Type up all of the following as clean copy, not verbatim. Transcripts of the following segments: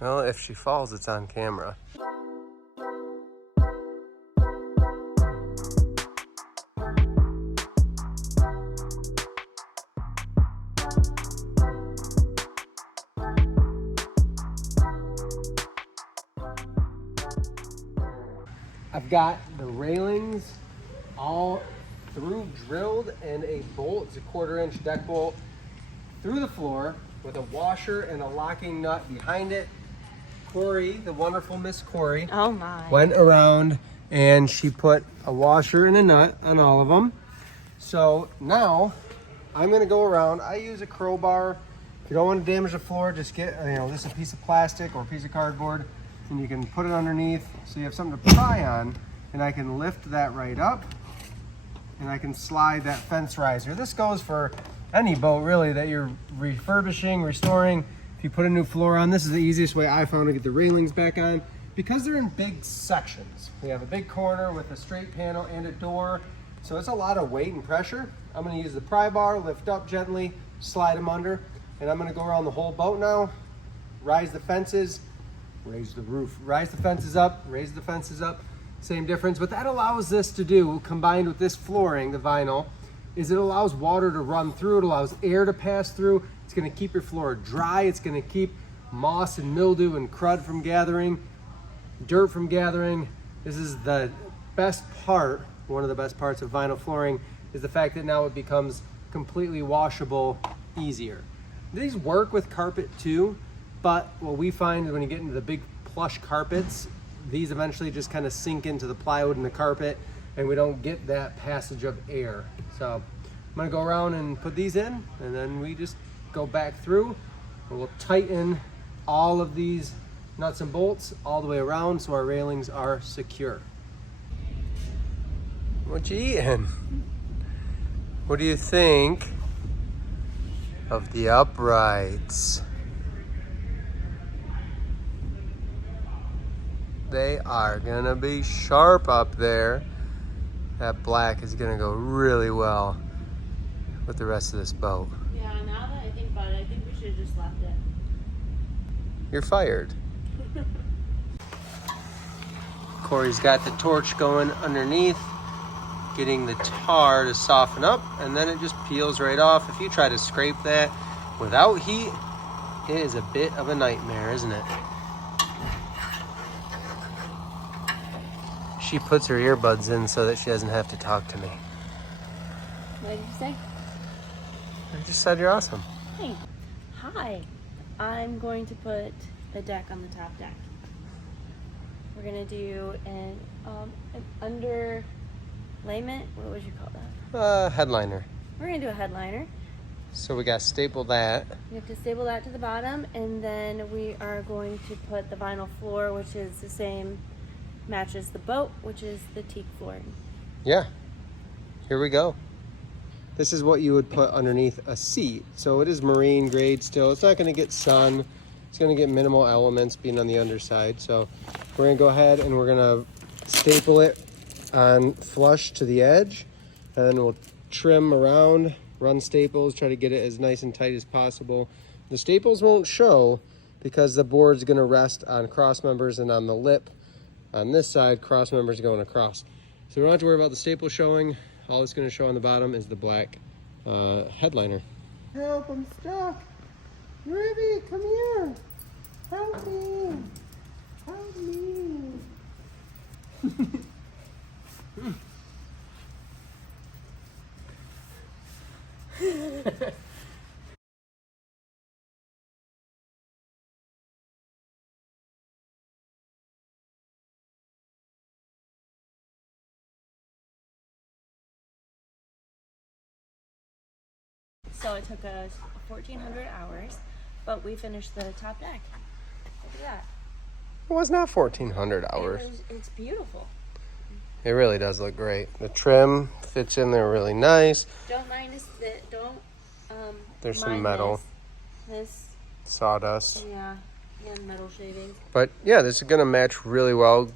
Well, if she falls, it's on camera. I've got the railings all through drilled and a bolt, it's a 1/4-inch deck bolt, through the floor with a washer and a locking nut behind it. Corey, the wonderful Miss Corey, oh my, went around and she put a washer and a nut on all of them. So now I'm gonna go around. I use a crowbar. If you don't want to damage the floor, just get, this is a piece of plastic or a piece of cardboard, and you can put it underneath so you have something to pry on, and I can lift that right up and I can slide that fence riser. This goes for any boat really that you're refurbishing, restoring. If you put a new floor on, this is the easiest way I found to get the railings back on, because they're in big sections. We have a big corner with a straight panel and a door, so it's a lot of weight and pressure. I'm gonna use the pry bar, lift up gently, slide them under, and I'm gonna go around the whole boat now, rise the fences, raise the roof, rise the fences up, raise the fences up, same difference. What that allows this to do, combined with this flooring, the vinyl, is it allows water to run through, it allows air to pass through. It's gonna keep your floor dry, it's gonna keep moss and mildew and crud from gathering, dirt from gathering. This is the best part, one of the best parts of vinyl flooring, is the fact that now it becomes completely washable easier. These work with carpet too, but what we find when you get into the big plush carpets, these eventually just kind of sink into the plywood and the carpet, and we don't get that passage of air. So I'm gonna go around and put these in, and then we just go back through, and we'll tighten all of these nuts and bolts all the way around so our railings are secure. What you eating? What do you think of the uprights? They are gonna be sharp up there. That black is gonna go really well with the rest of this boat. Yeah, now that I think about it, I think we should have just left it. You're fired. Corey's got the torch going underneath, getting the tar to soften up, and then it just peels right off. If you try to scrape that without heat, it is a bit of a nightmare, isn't it? She puts her earbuds in so that she doesn't have to talk to me. What did you say? I just said you're awesome. Hey. Hi. I'm going to put a deck on the top deck. We're gonna do an underlayment. What would you call that? Headliner. We're gonna do a headliner. So we got to staple that. You have to staple that to the bottom, and then we are going to put the vinyl floor, which is the same, matches the boat, which is the teak flooring. Yeah. Here we go. This is what you would put underneath a seat. So it is marine grade still. It's not going to get sun. It's going to get minimal elements being on the underside. So we're going to go ahead and we're going to staple it on flush to the edge. And then we'll trim around, run staples, try to get it as nice and tight as possible. The staples won't show because the board's going to rest on cross members and on the lip. On this side, cross members going across. So we don't have to worry about the staple showing. All it's going to show on the bottom is the black headliner. Help, I'm stuck. Ruby, come here. Help me. Help me. So it took us 1,400 hours, but we finished the top deck. Look at that. It was not 1,400 hours. It's beautiful. It really does look great. The trim fits in there really nice. Don't mind this. There's some mind metal. This. Sawdust. Yeah, and metal shavings. But yeah, this is going to match really well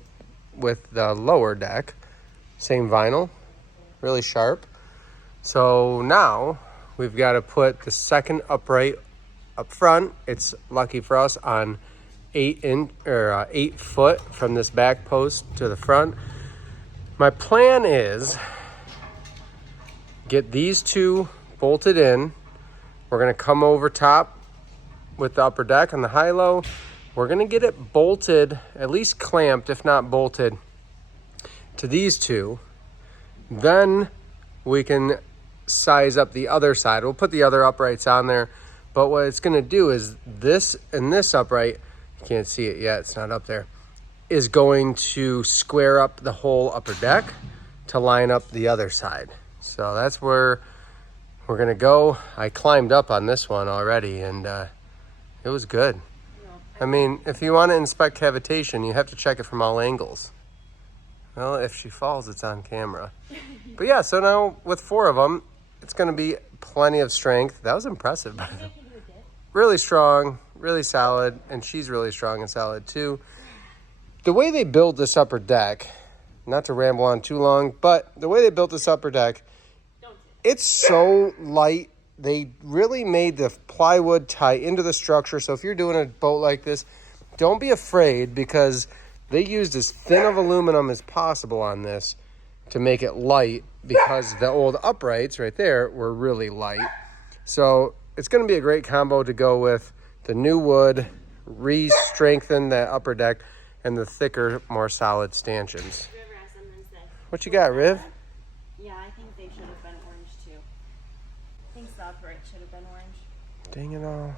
with the lower deck. Same vinyl, really sharp. So now we've got to put the second upright up front. It's lucky for us on 8 foot from this back post to the front. My plan is get these two bolted in. We're gonna come over top with the upper deck on the high-low. We're gonna get it bolted, at least clamped, if not bolted, to these two. Then we can size up the other side. We'll put the other uprights on there, but what it's gonna do is this and this upright, you can't see it yet, it's not up there, is going to square up the whole upper deck to line up the other side. So that's where we're gonna go. I climbed up on this one already and it was good. I mean, if you want to inspect cavitation, you have to check it from all angles. Well, if she falls, it's on camera. But yeah, so now with 4 of them, it's going to be plenty of strength. That was impressive. Really strong, really solid, and she's really strong and solid too. The way they built this upper deck, not to ramble on too long, but the way they built this upper deck, it's so light. They really made the plywood tie into the structure. So if you're doing a boat like this, don't be afraid, because they used as thin of aluminum as possible on this to make it light, because the old uprights right there were really light. So it's going to be a great combo to go with the new wood, re-strengthen that upper deck, and the thicker, more solid stanchions. What you got, Riv? Yeah, I think they should have been orange too. I think the upright should have been orange. Dang it all.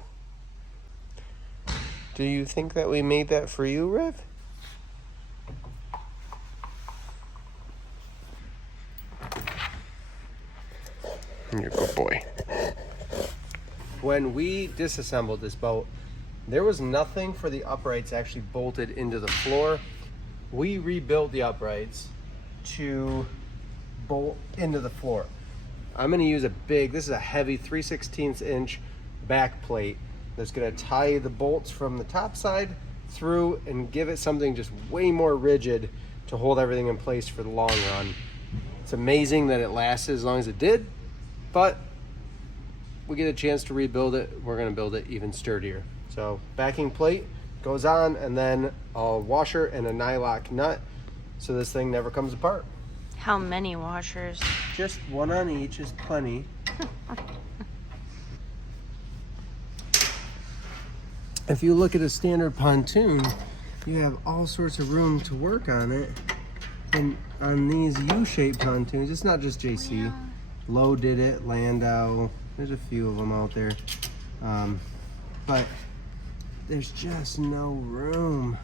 Do you think that we made that for you, Riv? You're a good boy. When we disassembled this boat, there was nothing for the uprights actually bolted into the floor. We rebuilt the uprights to bolt into the floor. I'm going to use this is a heavy 3/16 inch back plate that's going to tie the bolts from the top side through and give it something just way more rigid to hold everything in place for the long run. It's amazing that it lasted as long as it did, but we get a chance to rebuild it. We're going to build it even sturdier. So backing plate goes on, and then a washer and a nylock nut so this thing never comes apart. How many washers? Just one on each is plenty. If you look at a standard pontoon, you have all sorts of room to work on it. And on these U-shaped pontoons, it's not just JC. Yeah. Lowe did it, Landau, there's a few of them out there. But there's just no room.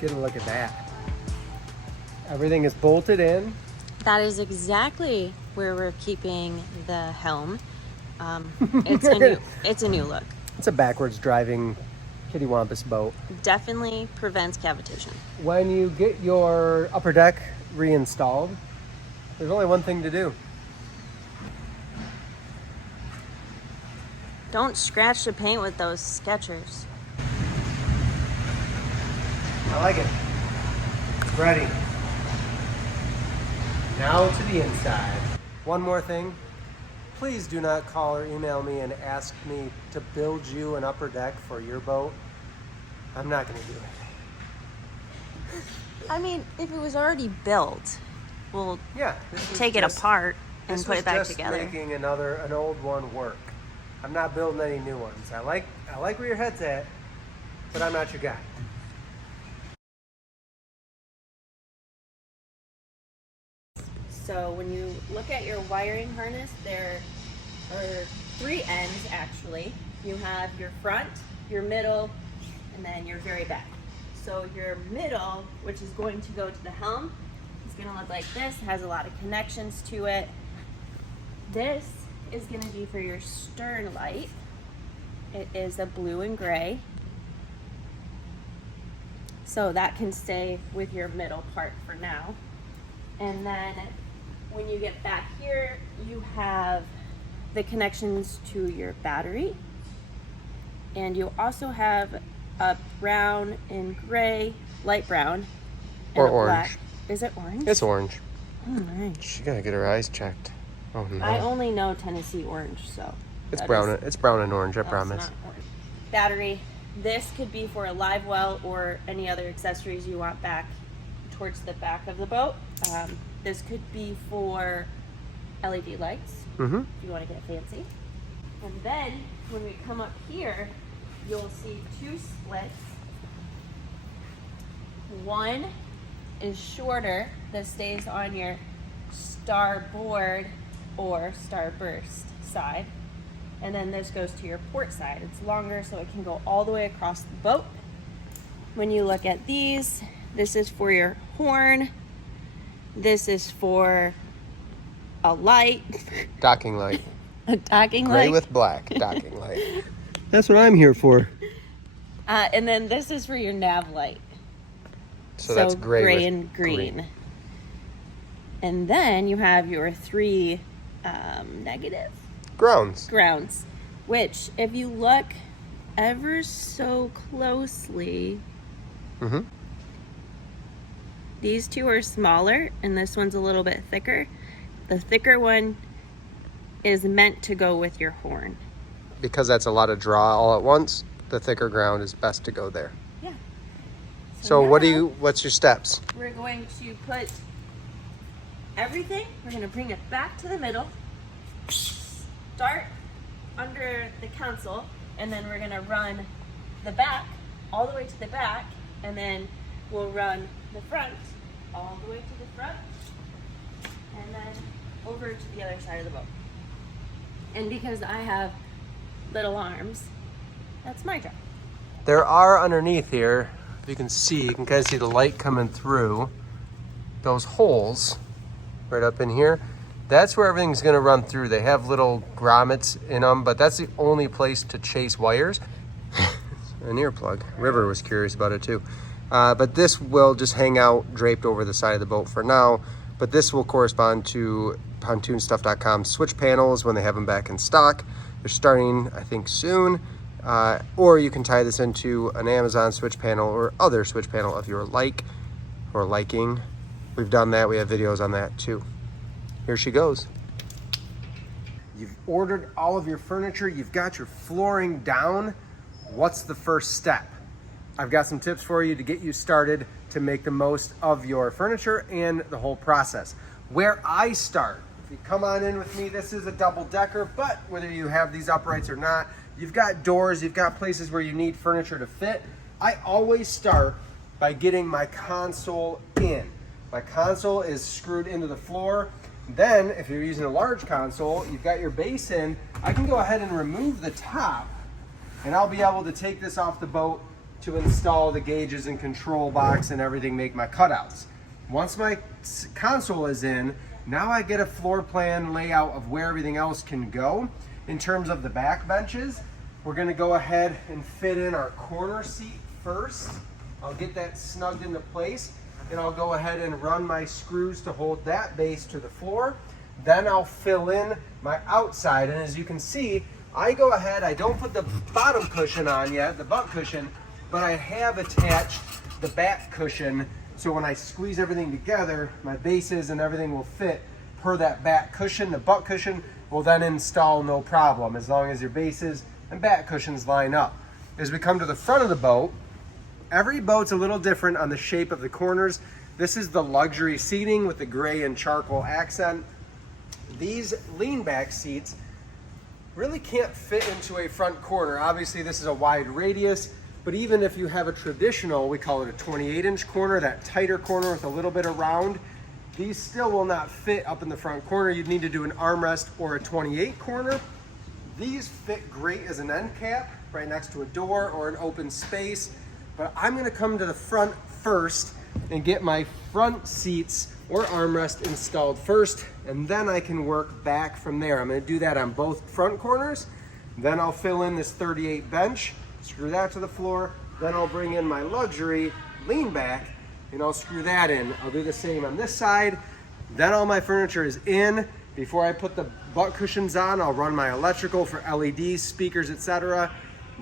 Get a look at that. Everything is bolted in. That is exactly where we're keeping the helm. It's a new look. It's a backwards driving kittywampus boat. Definitely prevents cavitation. When you get your upper deck reinstalled, there's only one thing to do. Don't scratch the paint with those Skechers. I like it. Ready. Now to the inside. One more thing. Please do not call or email me and ask me to build you an upper deck for your boat. I'm not going to do it. I mean, if it was already built, we'll take it apart and put it back together. This was just making an old one work. I'm not building any new ones. I like where your head's at, but I'm not your guy. So when you look at your wiring harness, there are three ends actually. You have your front, your middle, and then your very back. So your middle, which is going to go to the helm, is going to look like this. It has a lot of connections to it. This is going to be for your stern light. It is a blue and gray. So that can stay with your middle part for now. And then when you get back here, you have the connections to your battery. And you also have a brown and gray, light brown, and or a orange. black. Is it orange? It's orange. Oh, nice. She gotta get her eyes checked. Oh no. I only know Tennessee orange, so. It's that brown. is- It's brown and orange. I that's promise. not orange. Battery. This could be for a live well or any other accessories you want back towards the back of the boat. This could be for LED lights Mm-hmm. if you want to get fancy. And then when we come up here, you'll see two splits. One is shorter that stays on your starboard or starburst side. And then this goes to your port side. It's longer so it can go all the way across the boat. When you look at these, this is for your horn. This is for a light, Docking light. a docking Gray light. with black. Docking light. That's what I'm here for. And then this is for your nav light. So that's gray with and green. And then you have your three negative Grounds. grounds, which if you look ever so closely, Mm-hmm. these two are smaller and this one's a little bit thicker. The thicker one is meant to go with your horn. Because that's a lot of draw all at once, the thicker ground is best to go there. Yeah. So what's your steps? We're going to put everything, we're going to bring it back to the middle, start under the console, and then we're going to run the back all the way to the back, and then we'll run the front all the way to the front, and then over to the other side of the boat. And because I have little arms, that's my job. There are underneath here, if you can see, you can kind of see the light coming through those holes right up in here. That's where everything's going to run through. They have little grommets in them, but that's the only place to chase wires. An earplug. River was curious about it too. But this will just hang out draped over the side of the boat for now. But this will correspond to pontoonstuff.com switch panels when they have them back in stock. They're starting, I think, soon. Or you can tie this into an Amazon switch panel or other switch panel of your like or liking. We've done that. We have videos on that too. Here she goes. You've ordered all of your furniture. You've got your flooring down. What's the first step? I've got some tips for you to get you started to make the most of your furniture and the whole process. Where I start, if you come on in with me, this is a double decker, but whether you have these uprights or not, you've got doors, you've got places where you need furniture to fit. I always start by getting my console in. My console is screwed into the floor. Then, if you're using a large console, you've got your base in, I can go ahead and remove the top, and I'll be able to take this off the boat to install the gauges and control box and everything, make my cutouts. Once my console is in, now I get a floor plan layout of where everything else can go. In terms of the back benches, we're gonna go ahead and fit in our corner seat first. I'll get that snugged into place, and I'll go ahead and run my screws to hold that base to the floor. Then I'll fill in my outside, and as you can see, I go ahead, I don't put the bottom cushion on yet, the butt cushion, but I have attached the back cushion, so when I squeeze everything together, my bases and everything will fit per that back cushion. The butt cushion will then install no problem, as long as your bases and back cushions line up. As we come to the front of the boat, every boat's a little different on the shape of the corners. This is the luxury seating with the gray and charcoal accent. These lean back seats really can't fit into a front corner. Obviously this is a wide radius, but even if you have a traditional, we call it a 28-inch corner, that tighter corner with a little bit of round, these still will not fit up in the front corner. You'd need to do an armrest or a 28 corner. These fit great as an end cap right next to a door or an open space, but I'm gonna come to the front first and get my front seats or armrest installed first, and then I can work back from there. I'm gonna do that on both front corners. Then I'll fill in this 38 bench, screw that to the floor. Then I'll bring in my luxury lean back and I'll screw that in. I'll do the same on this side. Then all my furniture is in. Before I put the butt cushions on, I'll run my electrical for LEDs, speakers, etc.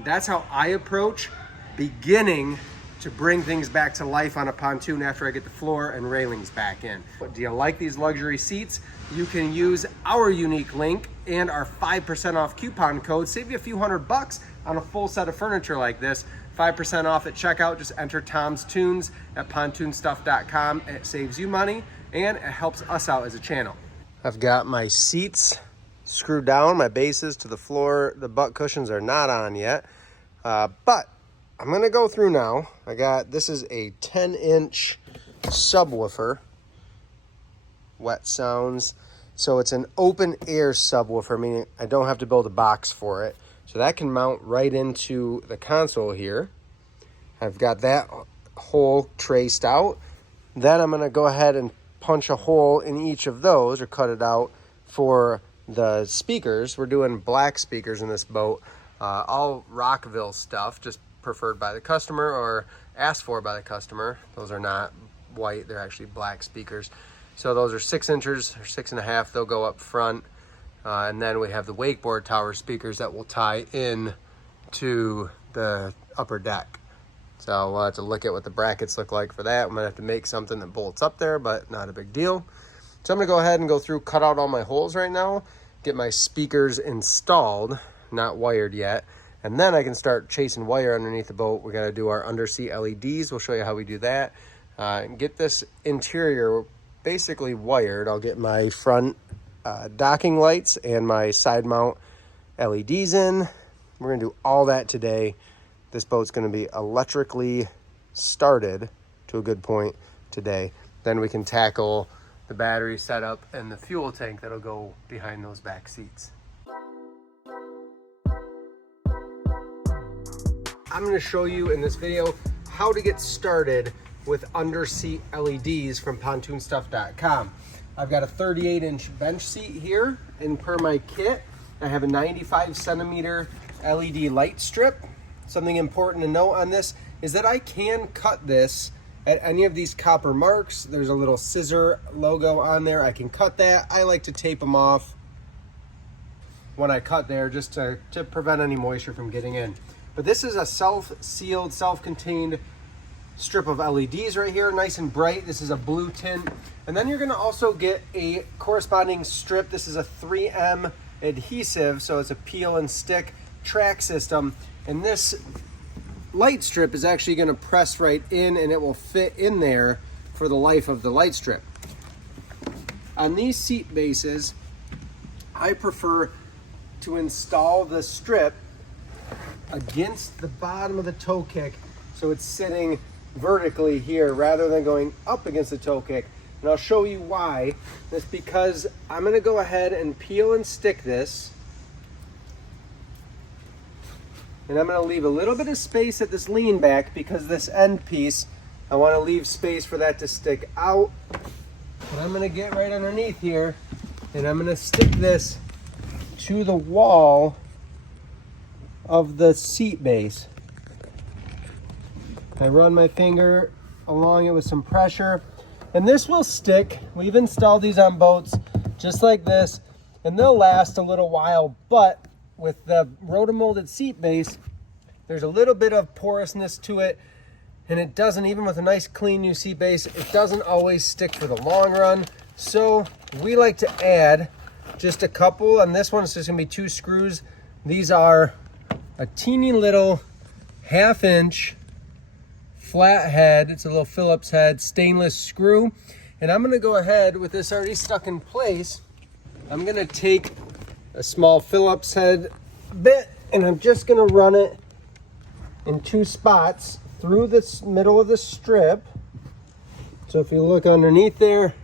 That's how I approach beginning to bring things back to life on a pontoon after I get the floor and railings back in. Do you like these luxury seats? You can use our unique link and our 5% off coupon code. Save you a few $100 on a full set of furniture like this. 5% off at checkout. Just enter Tom's Toons at pontoonstuff.com. It saves you money and it helps us out as a channel. I've got my seats screwed down, my bases to the floor. The butt cushions are not on yet, but I'm gonna go through now. This is a 10-inch subwoofer, Wet Sounds. So it's an open air subwoofer, meaning I don't have to build a box for it. So that can mount right into the console here. I've got that hole traced out. Then I'm gonna go ahead and punch a hole in each of those, or cut it out for the speakers. We're doing black speakers in this boat, all Rockville stuff, just preferred by the customer or asked for by the customer. Those are not white, they're actually black speakers. So those are 6 inches or 6.5. They'll go up front. And then we have the wakeboard tower speakers that will tie in to the upper deck. So we'll have to look at what the brackets look like for that. I'm gonna have to make something that bolts up there, but not a big deal. So I'm gonna go ahead and go through, cut out all my holes right now, get my speakers installed, not wired yet. And then I can start chasing wire underneath the boat. We gotta do our underseat LEDs. We'll show you how we do that. Get this interior basically wired. I'll get my front docking lights and my side mount LEDs in. We're gonna do all that today. This boat's gonna be electrically started to a good point today. Then we can tackle the battery setup and the fuel tank that'll go behind those back seats. I'm gonna show you in this video how to get started with underseat LEDs from pontoonstuff.com. I've got a 38-inch bench seat here, and per my kit, I have a 95-centimeter LED light strip. Something important to note on this is that I can cut this at any of these copper marks. There's a little scissor logo on there. I can cut that. I like to tape them off when I cut there, just to prevent any moisture from getting in. But this is a self-sealed, self-contained strip of LEDs right here, nice and bright. This is a blue tint. And then you're gonna also get a corresponding strip. This is a 3M adhesive, so it's a peel and stick track system. And this light strip is actually gonna press right in, and it will fit in there for the life of the light strip. On these seat bases, I prefer to install the strip against the bottom of the toe kick, so it's sitting vertically here rather than going up against the toe kick. And I'll show you why. That's because I'm gonna go ahead and peel and stick this, and I'm gonna leave a little bit of space at this lean back, because this end piece, I wanna leave space for that to stick out. But I'm gonna get right underneath here, and I'm gonna stick this to the wall of the seat base. I run my finger along it with some pressure, and this will stick. We've installed these on boats just like this, and they'll last a little while, but with the rotomolded seat base, there's a little bit of porousness to it, and it doesn't, even with a nice clean new seat base, it doesn't always stick for the long run. So we like to add just a couple, and this one's just gonna be 2 screws. These are a teeny little 1/2 inch flat head. It's a little Phillips head stainless screw. And I'm gonna go ahead with this already stuck in place. I'm gonna take a small Phillips head bit, and I'm just gonna run it in 2 spots through this middle of the strip. So if you look underneath there,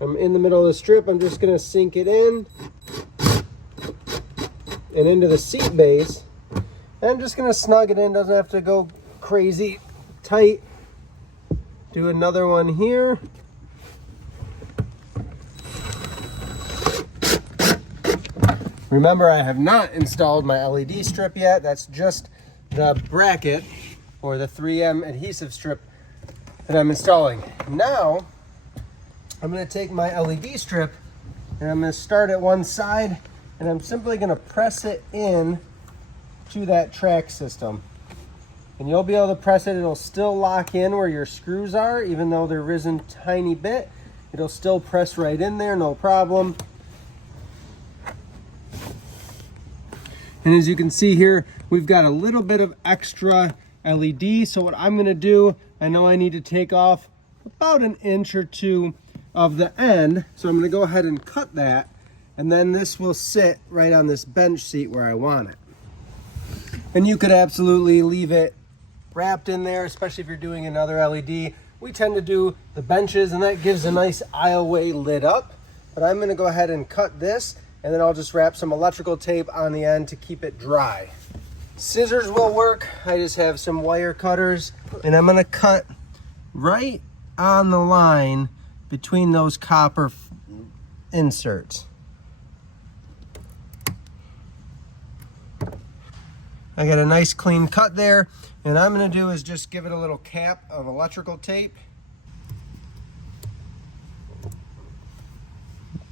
I'm in the middle of the strip. I'm just gonna sink it in, and into the seat base. And I'm just gonna snug it in, doesn't have to go crazy tight. Do another one here. Remember, I have not installed my LED strip yet. That's just the bracket or the 3M adhesive strip that I'm installing. Now, I'm gonna take my LED strip and I'm gonna start at one side and I'm simply gonna press it in to that track system. And you'll be able to press it, it'll still lock in where your screws are, even though they're risen a tiny bit. It'll still press right in there, no problem. And as you can see here, we've got a little bit of extra LED. So what I'm gonna do, I know I need to take off about 1 inch or 2 of the end. So I'm gonna go ahead and cut that. And then this will sit right on this bench seat where I want it. And you could absolutely leave it wrapped in there, especially if you're doing another LED. We tend to do the benches and that gives a nice aisleway lit up. But I'm gonna go ahead and cut this and then I'll just wrap some electrical tape on the end to keep it dry. Scissors will work. I just have some wire cutters and I'm gonna cut right on the line between those copper inserts. I got a nice clean cut there, and I'm gonna do is just give it a little cap of electrical tape.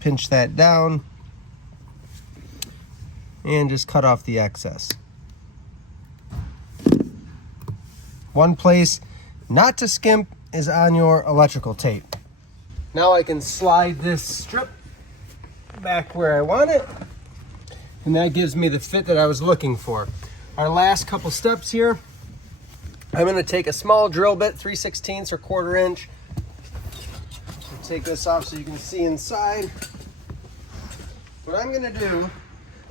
Pinch that down and just cut off the excess. One place not to skimp is on your electrical tape. Now I can slide this strip back where I want it, and that gives me the fit that I was looking for. Our last couple steps here, I'm gonna take a small drill bit, 3/16 or 1/4 inch. Take this off so you can see inside. What I'm gonna do,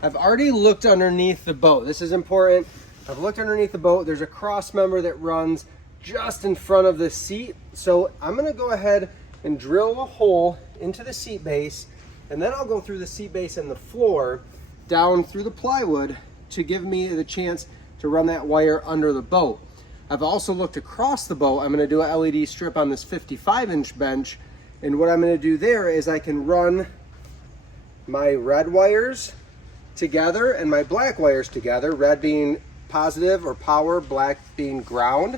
I've already looked underneath the boat. This is important. I've looked underneath the boat. There's a cross member that runs just in front of the seat. So I'm gonna go ahead and drill a hole into the seat base, and then I'll go through the seat base and the floor down through the plywood to give me the chance to run that wire under the boat. I've also looked across the boat. I'm gonna do a LED strip on this 55-inch bench, and what I'm gonna do there is I can run my red wires together and my black wires together, red being positive or power, black being ground.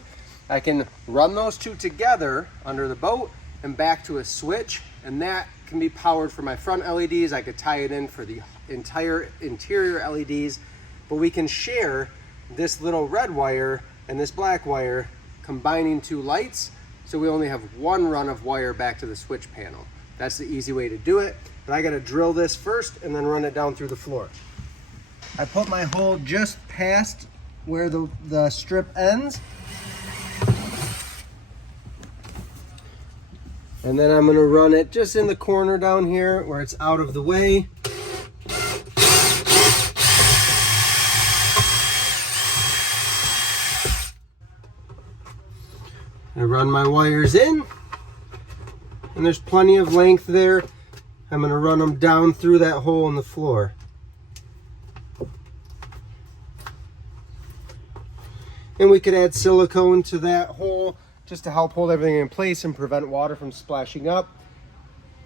I can run those two together under the boat and back to a switch, and that can be powered for my front LEDs. I could tie it in for the entire interior LEDs, but we can share this little red wire and this black wire, combining 2 lights, so we only have 1 run of wire back to the switch panel. That's the easy way to do it, but I gotta drill this first and then run it down through the floor. I put my hole just past where the strip ends, and then I'm gonna run it just in the corner down here where it's out of the way. I run my wires in, and there's plenty of length there. I'm gonna run them down through that hole in the floor. And we could add silicone to that hole just to help hold everything in place and prevent water from splashing up.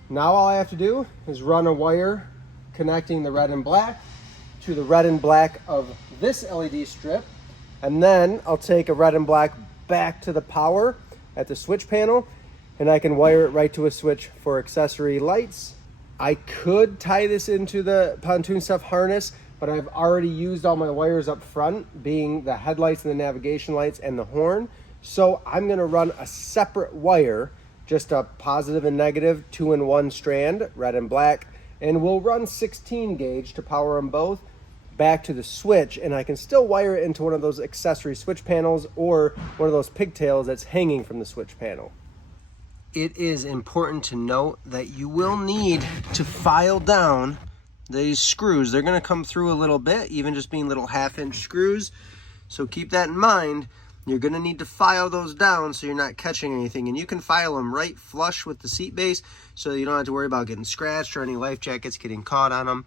Now all I have to do is run a wire connecting the red and black to the red and black of this LED strip, and then I'll take a red and black back to the power at the switch panel, and I can wire it right to a switch for accessory lights. I could tie this into the Pontoon Stuff harness, but I've already used all my wires up front, being the headlights and the navigation lights and the horn. So I'm gonna run a separate wire, just a positive and negative 2-in-1 strand, red and black, and we'll run 16 gauge to power them both back to the switch, and I can still wire it into one of those accessory switch panels or one of those pigtails that's hanging from the switch panel. It is important to note that you will need to file down these screws. They're going to come through a little bit, even just being little 1/2-inch screws. So keep that in mind. You're going to need to file those down so you're not catching anything. And you can file them right flush with the seat base so you don't have to worry about getting scratched or any life jackets getting caught on them.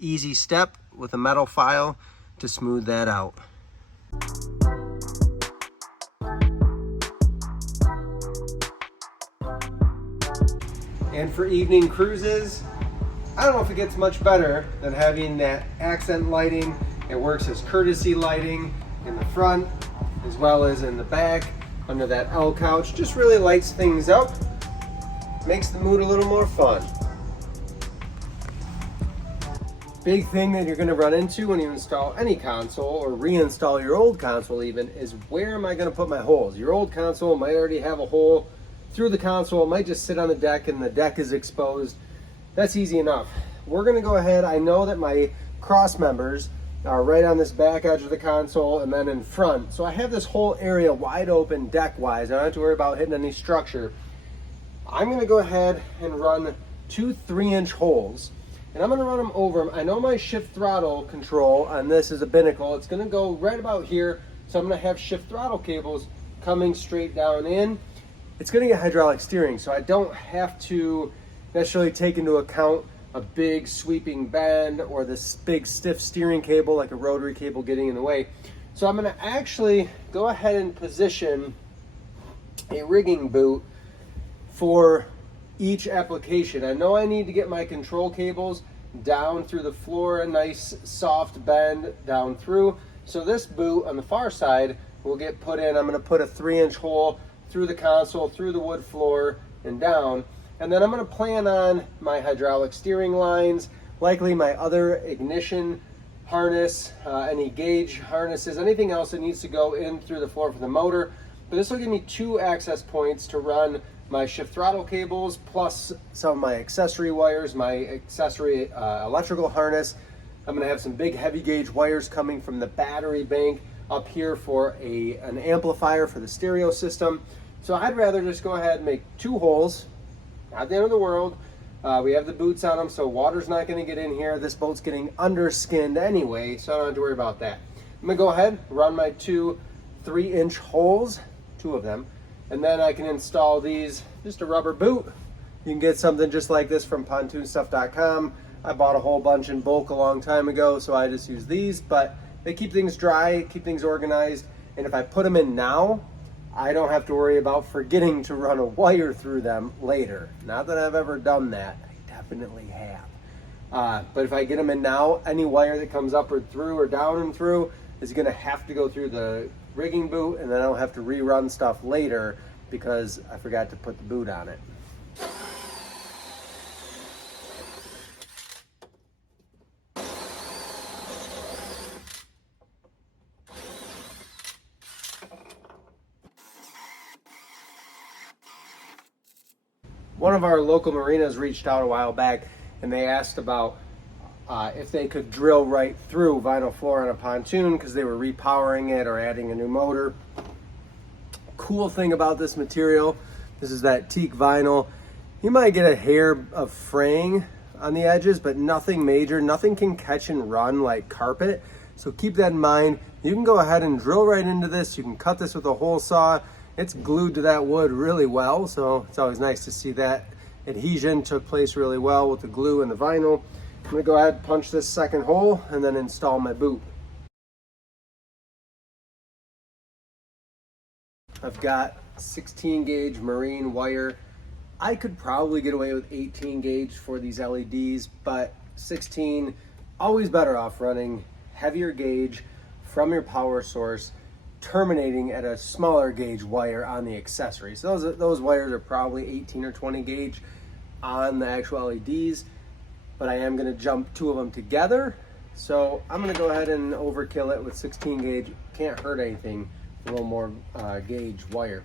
easy step with a metal file to smooth that out. And for evening cruises, I don't know if it gets much better than having that accent lighting. It works as courtesy lighting in the front as well as in the back under that L couch. Just really lights things up, makes the mood a little more fun. Big thing that you're going to run into when you install any console or reinstall your old console even is, where am I going to put my holes? Your old console might already have a hole through the console. It might just sit on the deck and the deck is exposed. That's easy enough. We're going to go ahead. I know that my cross members are right on this back edge of the console and then in front. So I have this whole area wide open deck wise. I don't have to worry about hitting any structure. I'm going to go ahead and run 2 3-inch holes. And I'm going to run them over them. I know my shift throttle control on this is a binnacle. It's going to go right about here. So I'm going to have shift throttle cables coming straight down in. It's going to get hydraulic steering, so I don't have to necessarily take into account a big sweeping bend or this big stiff steering cable like a rotary cable getting in the way. So I'm going to actually go ahead and position a rigging boot for each application. I know I need to get my control cables down through the floor, a nice soft bend down through. So this boot on the far side will get put in. I'm going to put a 3-inch hole through the console, through the wood floor, and down. And then I'm going to plan on my hydraulic steering lines, likely my other ignition harness, any gauge harnesses, anything else that needs to go in through the floor for the motor. But this will give me 2 access points to run my shift throttle cables, plus some of my accessory wires, my accessory electrical harness. I'm going to have some big heavy gauge wires coming from the battery bank up here for an amplifier for the stereo system. So I'd rather just go ahead and make 2 holes, not the end of the world. We have the boots on them, so water's not going to get in here. This boat's getting underskinned anyway, so I don't have to worry about that. I'm going to go ahead, run my 2 3-inch holes, 2 of them, and then I can install these, just a rubber boot. You can get something just like this from pontoonstuff.com. I bought a whole bunch in bulk a long time ago, so I just use these, but they keep things dry, keep things organized, and if I put them in now, I don't have to worry about forgetting to run a wire through them later. Not that I've ever done that, I definitely have. But if I get them in now, any wire that comes upward through or down and through is gonna have to go through the rigging boot, and then I don't have to rerun stuff later because I forgot to put the boot on it. One of our local marinas reached out a while back and they asked about if they could drill right through vinyl floor on a pontoon because they were repowering it or adding a new motor. Cool thing about this material, this is that teak vinyl. You might get a hair of fraying on the edges, but nothing major. Nothing can catch and run like carpet. So keep that in mind. You can go ahead and drill right into this. You can cut this with a hole saw. It's glued to that wood really well, so it's always nice to see that adhesion took place really well with the glue and the vinyl. I'm gonna go ahead and punch this second hole and then install my boot. I've got 16 gauge marine wire. I could probably get away with 18 gauge for these LEDs, but 16, always better off running heavier gauge from your power source, terminating at a smaller gauge wire on the accessory. So those wires are probably 18 or 20 gauge on the actual LEDs, but I am going to jump 2 of them together. So I'm going to go ahead and overkill it with 16 gauge. Can't hurt anything, a little more gauge wire.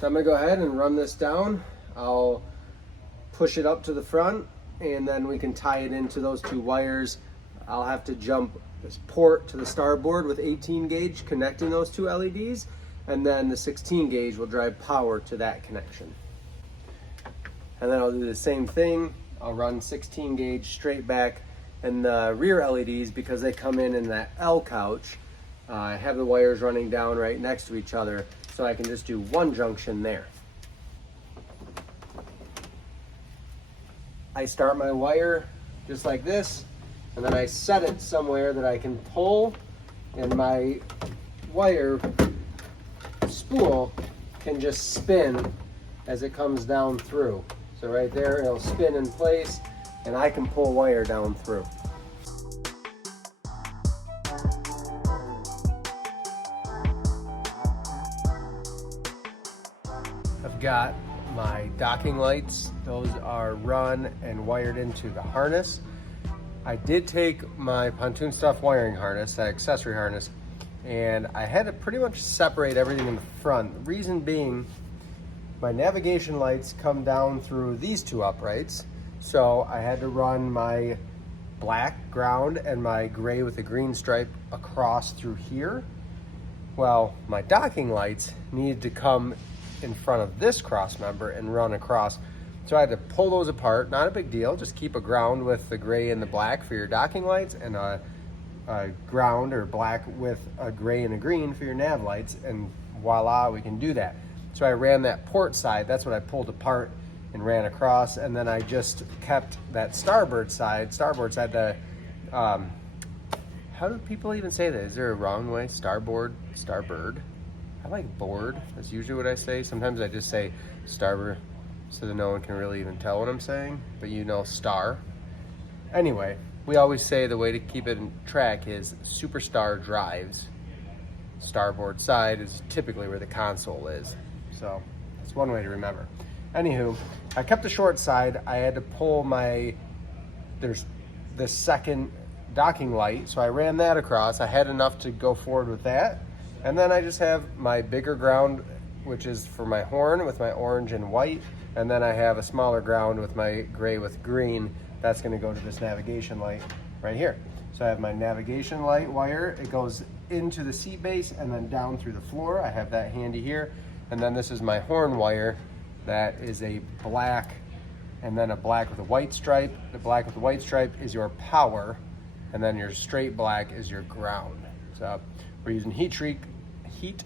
So I'm going to go ahead and run this down. I'll push it up to the front and then we can tie it into those 2 wires. I'll have to jump this port to the starboard with 18 gauge connecting those 2 LEDs, and then the 16 gauge will drive power to that connection. And then I'll do the same thing. I'll run 16 gauge straight back, and the rear LEDs, because they come in that L couch, I have the wires running down right next to each other, so I can just do 1 junction there. I start my wire just like this. and then I set it somewhere that I can pull, and my wire spool can just spin as it comes down through. So right there, it'll spin in place, and I can pull wire down through. I've got my docking lights. Those are run and wired into the harness. I did take my Pontoon Stuff wiring harness, that accessory harness, and I had to pretty much separate everything in the front. The reason being, my navigation lights come down through these two uprights, so I had to run my black ground and my gray with a green stripe across through here. Well, my docking lights needed to come in front of this cross member and run across. So I had to pull those apart. Not a big deal, just keep a ground with the gray and the black for your docking lights, and a ground or black with a gray and a green for your nav lights, and voila, we can do that. So I ran that port side, that's what I pulled apart and ran across, and then I just kept that starboard side, the, how do people even say that? Is there a wrong way? Starboard, starbird? I like board, that's usually what I say. Sometimes I just say starboard so that no one can really even tell what I'm saying, but you know, star. Anyway, we always say the way to keep it in track is superstar drives. Starboard side is typically where the console is. So that's one way to remember. Anywho, I kept the short side. I had to pull there's the second docking light, so I ran that across. I had enough to go forward with that. And then I just have my bigger ground, which is for my horn with my orange and white. And then I have a smaller ground with my gray with green. That's gonna go to this navigation light right here. So I have my navigation light wire. It goes into the seat base and then down through the floor. I have that handy here. And then this is my horn wire. That is a black and then a black with a white stripe. The black with the white stripe is your power, and then your straight black is your ground. So we're using heat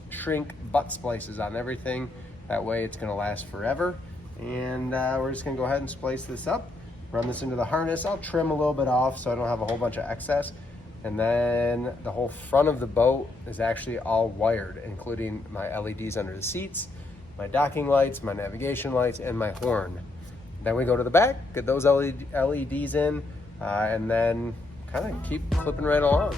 shrink butt splices on everything. That way it's gonna last forever. And we're just gonna go ahead and splice this up, run this into the harness. I'll trim a little bit off so I don't have a whole bunch of excess. And then the whole front of the boat is actually all wired, including my LEDs under the seats, my docking lights, my navigation lights, and my horn. Then we go to the back, get those LEDs in, and then kind of keep clipping right along.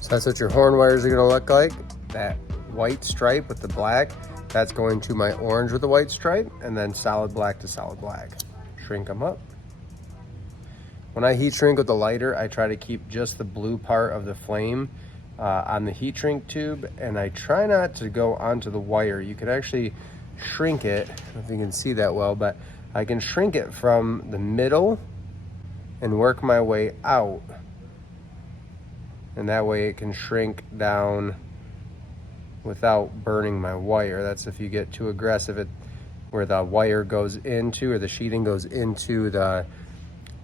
So that's what your horn wires are gonna look like. That white stripe with the black, that's going to my orange with the white stripe, and then solid black to solid black. Shrink them up. When I heat shrink with the lighter, I try to keep just the blue part of the flame on the heat shrink tube, and I try not to go onto the wire. You can actually shrink it, I don't know if you can see that well, but I can shrink it from the middle and work my way out. And that way it can shrink down without burning my wire. That's if you get too aggressive, where the wire goes into, or the sheeting goes into the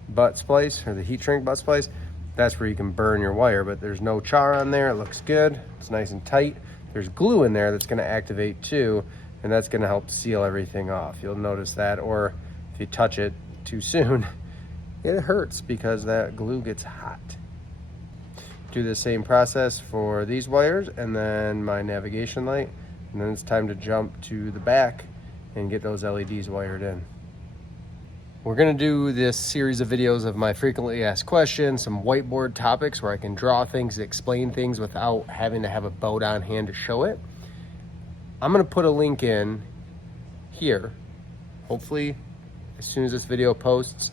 butt splice, or the heat shrink butt splice, that's where you can burn your wire. But there's no char on there, it looks good, it's nice and tight. There's glue in there that's gonna activate too, and that's gonna help seal everything off. You'll notice that, or if you touch it too soon, it hurts because that glue gets hot. Do the same process for these wires and then my navigation light, and then it's time to jump to the back and get those LEDs wired in. We're gonna do this series of videos of my frequently asked questions, some whiteboard topics where I can draw things, explain things without having to have a boat on hand to show it. I'm gonna put a link in here, hopefully as soon as this video posts,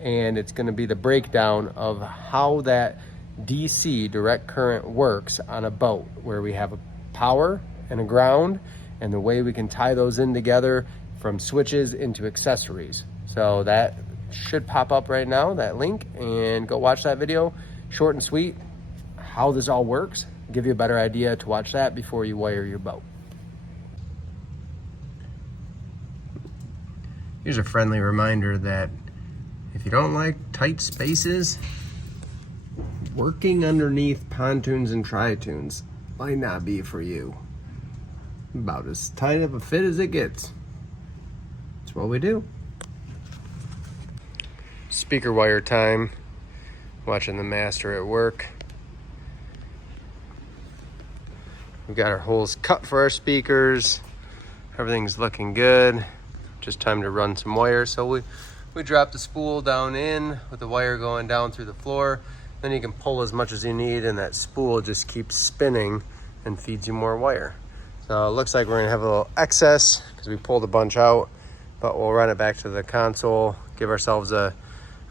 and it's gonna be the breakdown of how that DC, direct current, works on a boat, where we have a power and a ground, and the way we can tie those in together from switches into accessories. So that should pop up right now, that link, and go watch that video. Short and sweet, how this all works. Give you a better idea to watch that before you wire your boat. Here's a friendly reminder that if you don't like tight spaces, working underneath pontoons and tritoons might not be for you. About as tight of a fit as it gets. That's what we do. Speaker wire time. Watching the master at work. We've got our holes cut for our speakers. Everything's looking good. Just time to run some wire. So we drop the spool down in with the wire going down through the floor. Then you can pull as much as you need and that spool just keeps spinning and feeds you more wire. So it looks like we're gonna have a little excess because we pulled a bunch out, but we'll run it back to the console, give ourselves I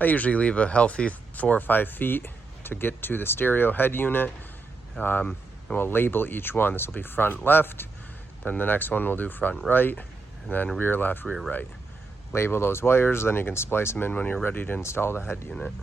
usually leave a healthy 4 or 5 feet to get to the stereo head unit. And we'll label each one. This will be front left, then the next one we'll do front right, and then rear left, rear right. Label those wires, then you can splice them in when you're ready to install the head unit.